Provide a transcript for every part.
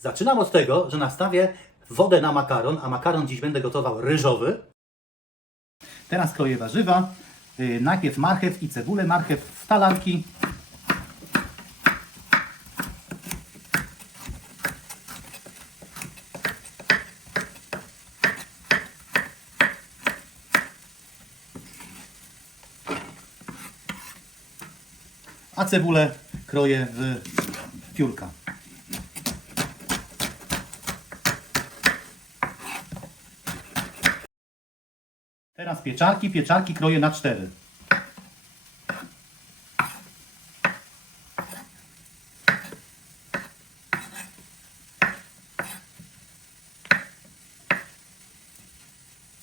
Zaczynam od tego, że nastawię wodę na makaron, a makaron dziś będę gotował ryżowy. Teraz kroję warzywa. Najpierw marchew i cebulę. Marchew w talarki. A cebulę kroję w piórka. Teraz pieczarki. Pieczarki kroję na 4.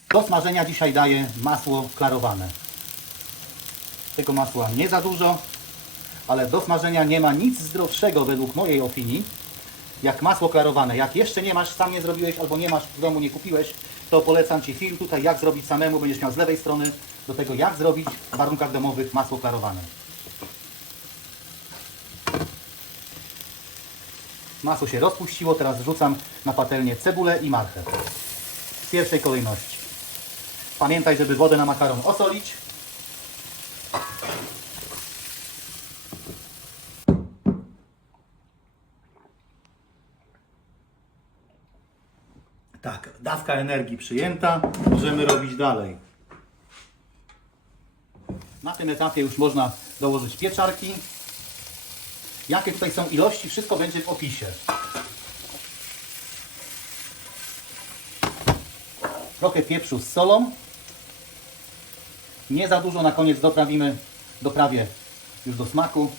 Do smażenia dzisiaj daję masło klarowane. Tego masła nie za dużo, ale do smażenia nie ma nic zdrowszego według mojej opinii jak masło klarowane. Jak jeszcze nie masz, sam nie zrobiłeś albo nie masz w domu, nie kupiłeś, to polecam Ci film tutaj jak zrobić samemu. Będziesz miał z lewej strony do tego jak zrobić w warunkach domowych masło klarowane. Masło się rozpuściło, teraz wrzucam na patelnię cebulę i marchew. W pierwszej kolejności. Pamiętaj, żeby wodę na makaron osolić. Tak, dawka energii przyjęta. Możemy robić dalej. Na tym etapie już można dołożyć pieczarki. Jakie tutaj są ilości, wszystko będzie w opisie. Trochę pieprzu z solą. Nie za dużo, na koniec doprawię już do smaku.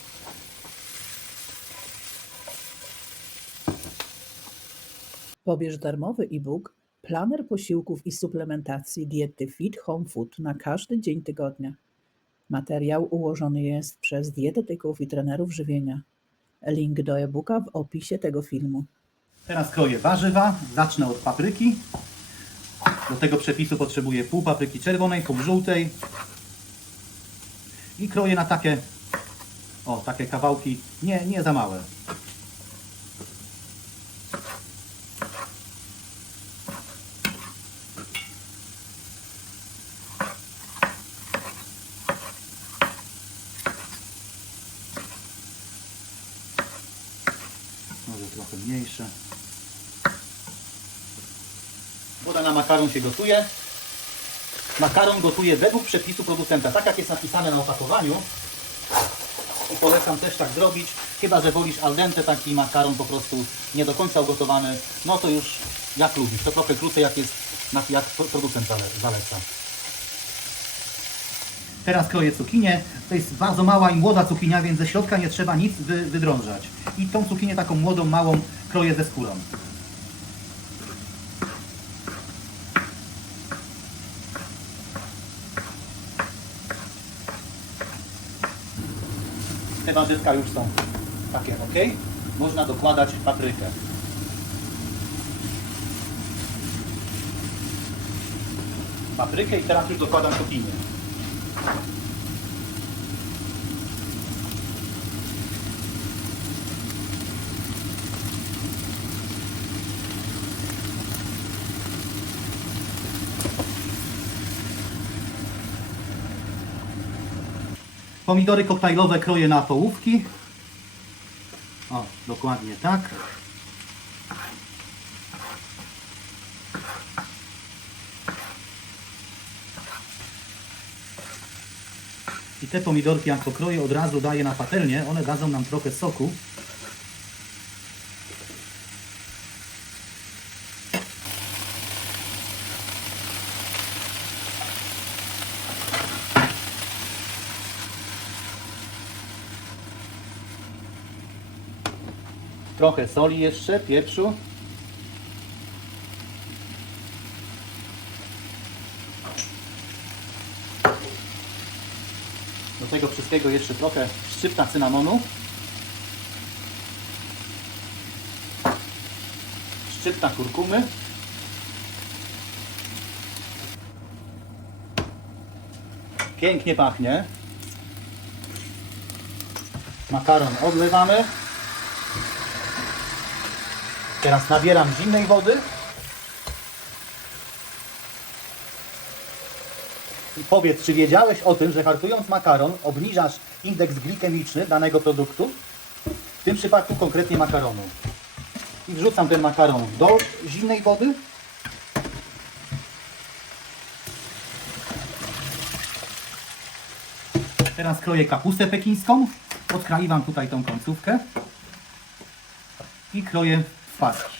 Pobierz darmowy e-book Planer posiłków i suplementacji diety Fit Home Food na każdy dzień tygodnia. Materiał ułożony jest przez dietetyków i trenerów żywienia. Link do e-booka w opisie tego filmu. Teraz kroję warzywa. Zacznę od papryki. Do tego przepisu potrzebuję pół papryki czerwonej, pół żółtej. I kroję na takie kawałki, nie za małe. Może trochę mniejsze. Woda na makaron się gotuje. Makaron gotuję według przepisu producenta, tak jak jest napisane na opakowaniu. I polecam też tak zrobić, chyba że wolisz al dente taki makaron po prostu nie do końca ugotowany, no to już jak lubisz, to trochę krócej jak producent zaleca. Teraz kroję cukinię. To jest bardzo mała i młoda cukinia, więc ze środka nie trzeba nic wydrążać. I tą cukinię taką młodą, małą kroję ze skórą. Te warzywka już są takie ok. Można dokładać paprykę. Paprykę i teraz już dokładam cukinię. Pomidory koktajlowe kroję na połówki. O, dokładnie tak. I te pomidorki jak pokroję od razu daję na patelnię. One dadzą nam trochę soku. Trochę soli jeszcze, pieprzu. Do tego wszystkiego jeszcze trochę szczypta cynamonu. Szczypta kurkumy. Pięknie pachnie. Makaron odlewamy. Teraz nabieram zimnej wody. I powiedz, czy wiedziałeś o tym, że hartując makaron obniżasz indeks glikemiczny danego produktu? W tym przypadku konkretnie makaronu. I wrzucam ten makaron do zimnej wody. Teraz kroję kapustę pekińską. Odkraiwam tutaj tą końcówkę. I kroję w paski.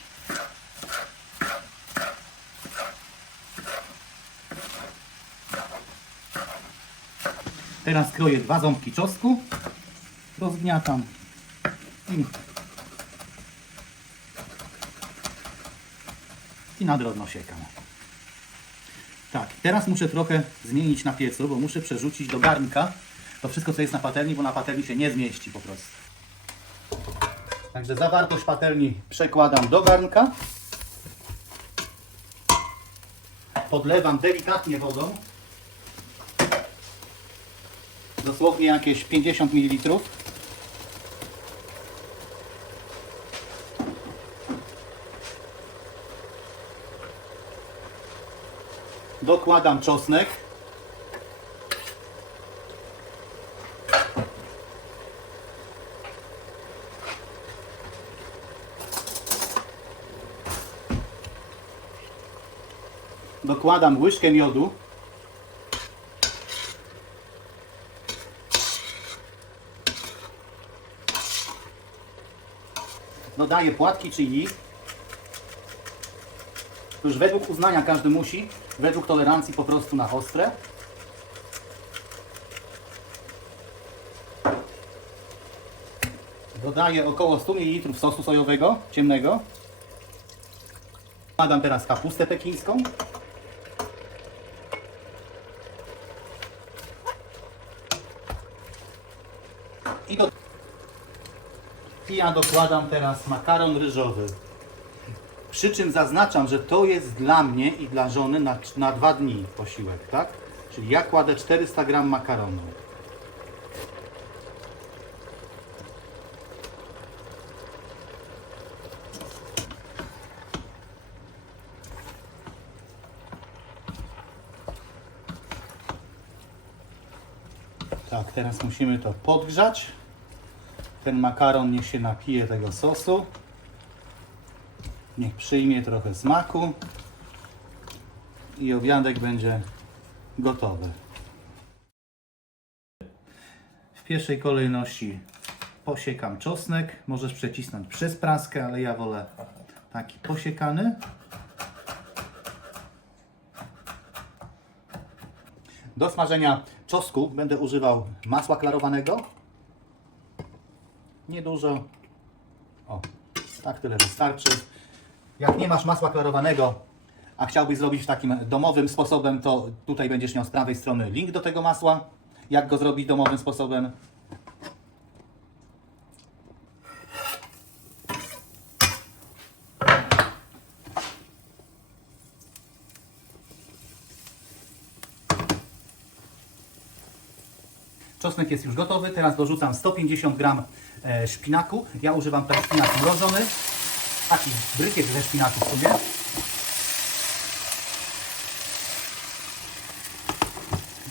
Teraz kroję 2 ząbki czosnku. Rozgniatam. I na drobno siekam. Tak, teraz muszę trochę zmienić na piecu, bo muszę przerzucić do garnka to wszystko, co jest na patelni, bo na patelni się nie zmieści po prostu. Także zawartość patelni przekładam do garnka. Podlewam delikatnie wodą. Dosłownie jakieś 50 ml. Dokładam czosnek. Dokładam łyżkę miodu. Dodaję płatki chili. Już według uznania każdy musi, według tolerancji po prostu na ostre. Dodaję około 100 ml sosu sojowego, ciemnego. Dodam teraz kapustę pekińską. I ja dokładam teraz makaron ryżowy. Przy czym zaznaczam, że to jest dla mnie i dla żony na 2 dni posiłek, tak? Czyli ja kładę 400 g makaronu. Tak, teraz musimy to podgrzać. Ten makaron niech się napije tego sosu. Niech przyjmie trochę smaku. I obiadek będzie gotowy. W pierwszej kolejności posiekam czosnek. Możesz przecisnąć przez praskę, ale ja wolę taki posiekany. Do smażenia czosnku będę używał masła klarowanego. Niedużo. O, tak tyle wystarczy. Jak nie masz masła klarowanego, a chciałbyś zrobić takim domowym sposobem, to tutaj będziesz miał z prawej strony link do tego masła. Jak go zrobić domowym sposobem. Czosnek jest już gotowy. Teraz dorzucam 150 g szpinaku. Ja używam tutaj szpinak mrożony. Taki brykiet ze szpinaku w sumie.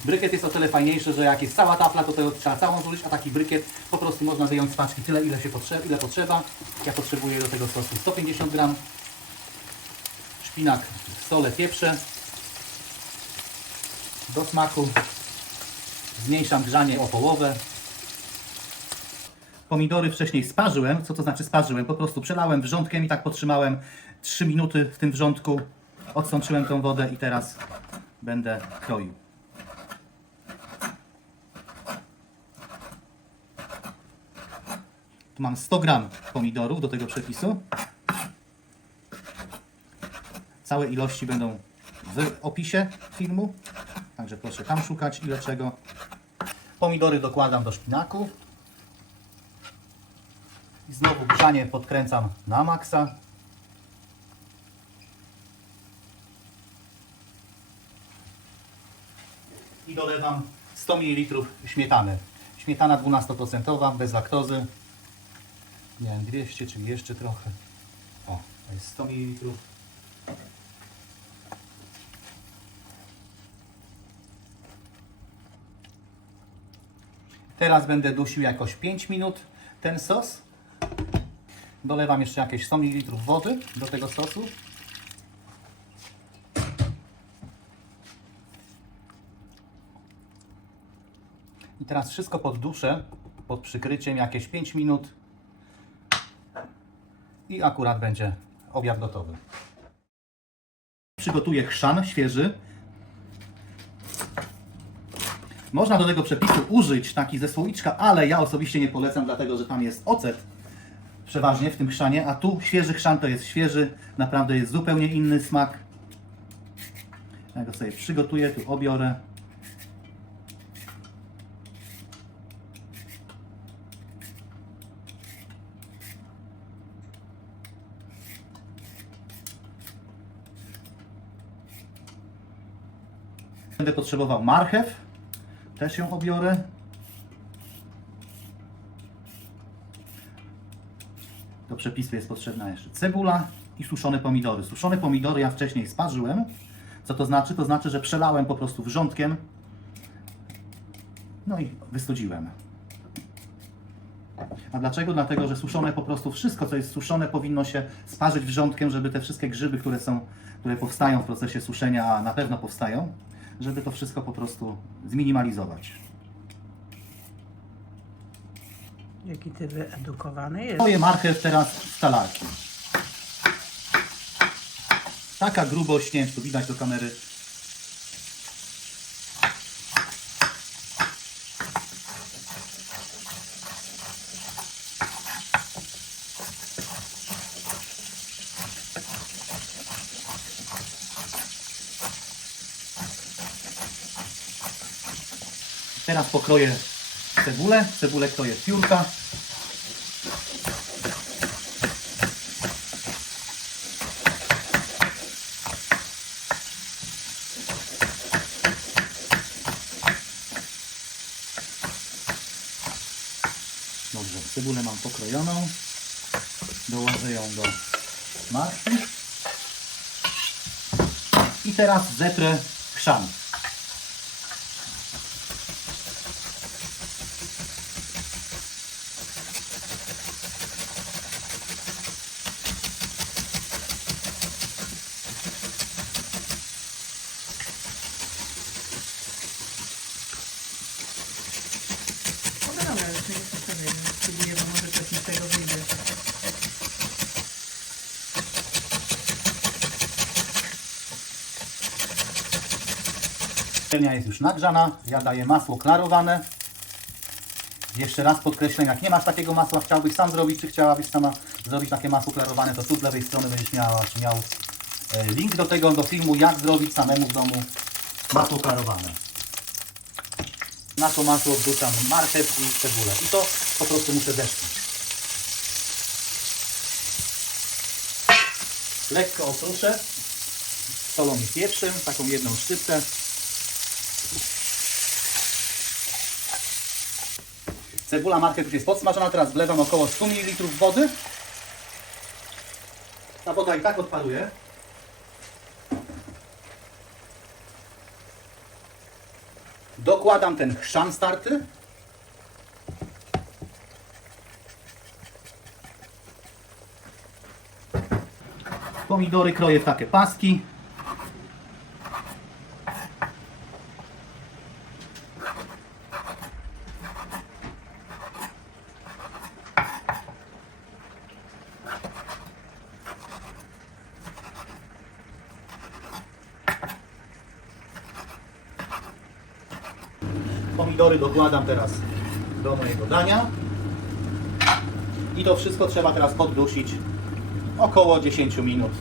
Brykiet jest o tyle fajniejszy, że jak jest cała tafla, to trzeba całą zużyć, a taki brykiet po prostu można wyjąć z paczki tyle, ile potrzeba. Ja potrzebuję do tego sosu 150 g. Szpinak, solę, pieprze. Do smaku. Zmniejszam grzanie o połowę. Pomidory wcześniej sparzyłem. Co to znaczy sparzyłem? Po prostu przelałem wrzątkiem i tak potrzymałem 3 minuty w tym wrzątku. Odsączyłem tą wodę i teraz będę kroił. Tu mam 100 g pomidorów do tego przepisu. Całe ilości będą w opisie filmu. Także proszę tam szukać ile czego. Pomidory dokładam do szpinaku. I znowu grzanie podkręcam na maksa. I dolewam 100 ml śmietany. Śmietana 12%, bez laktozy. Nie wiem, 200, czyli jeszcze trochę. O, to jest 100 ml. Teraz będę dusił jakoś 5 minut ten sos. Dolewam jeszcze jakieś 100 ml wody do tego sosu. I teraz wszystko podduszę pod przykryciem jakieś 5 minut i akurat będzie obiad gotowy. Przygotuję chrzan świeży. Można do tego przepisu użyć taki ze słoiczka, ale ja osobiście nie polecam, dlatego że tam jest ocet przeważnie w tym chrzanie, a tu świeży chrzan to jest świeży, naprawdę jest zupełnie inny smak. Ja go sobie przygotuję, tu obiorę. Będę potrzebował marchew, też ją obiorę. Do przepisu jest potrzebna jeszcze cebula i suszone pomidory. Suszone pomidory ja wcześniej sparzyłem. Co to znaczy? To znaczy, że przelałem po prostu wrzątkiem. No i wystudziłem. A dlaczego? Dlatego, że suszone po prostu wszystko, co jest suszone, powinno się sparzyć wrzątkiem, żeby te wszystkie grzyby, które powstają w procesie suszenia, a na pewno powstają, żeby to wszystko po prostu zminimalizować. Jaki ty wyedukowany jest. Moje marchew teraz w talarki. Taka grubość, nie wiem, czy to widać do kamery. Teraz pokroję cebulę. Cebulę kroję w piórka. Dobrze, cebulę mam pokrojoną. Dołożę ją do marszu. I teraz zetrę chrzan. Patelnia jest już nagrzana, ja daję masło klarowane. Jeszcze raz podkreślę, jak nie masz takiego masła, chciałbyś sam zrobić, czy chciałabyś sama zrobić takie masło klarowane, to tu z lewej strony będziesz miał link do tego, do filmu, jak zrobić samemu w domu masło klarowane. Na to masło wrzucam marchew i cebulę i to po prostu muszę deszczyć. Lekko okruszę solą i pieprzem, taką jedną szczyptę. Cebula, marchew już jest podsmażona, teraz wlewam około 100 ml wody. Ta woda i tak odparuje. Dokładam ten chrzan starty. Pomidory kroję w takie paski. Pomidory dokładam teraz do mojego dania. I to wszystko trzeba teraz poddusić około 10 minut.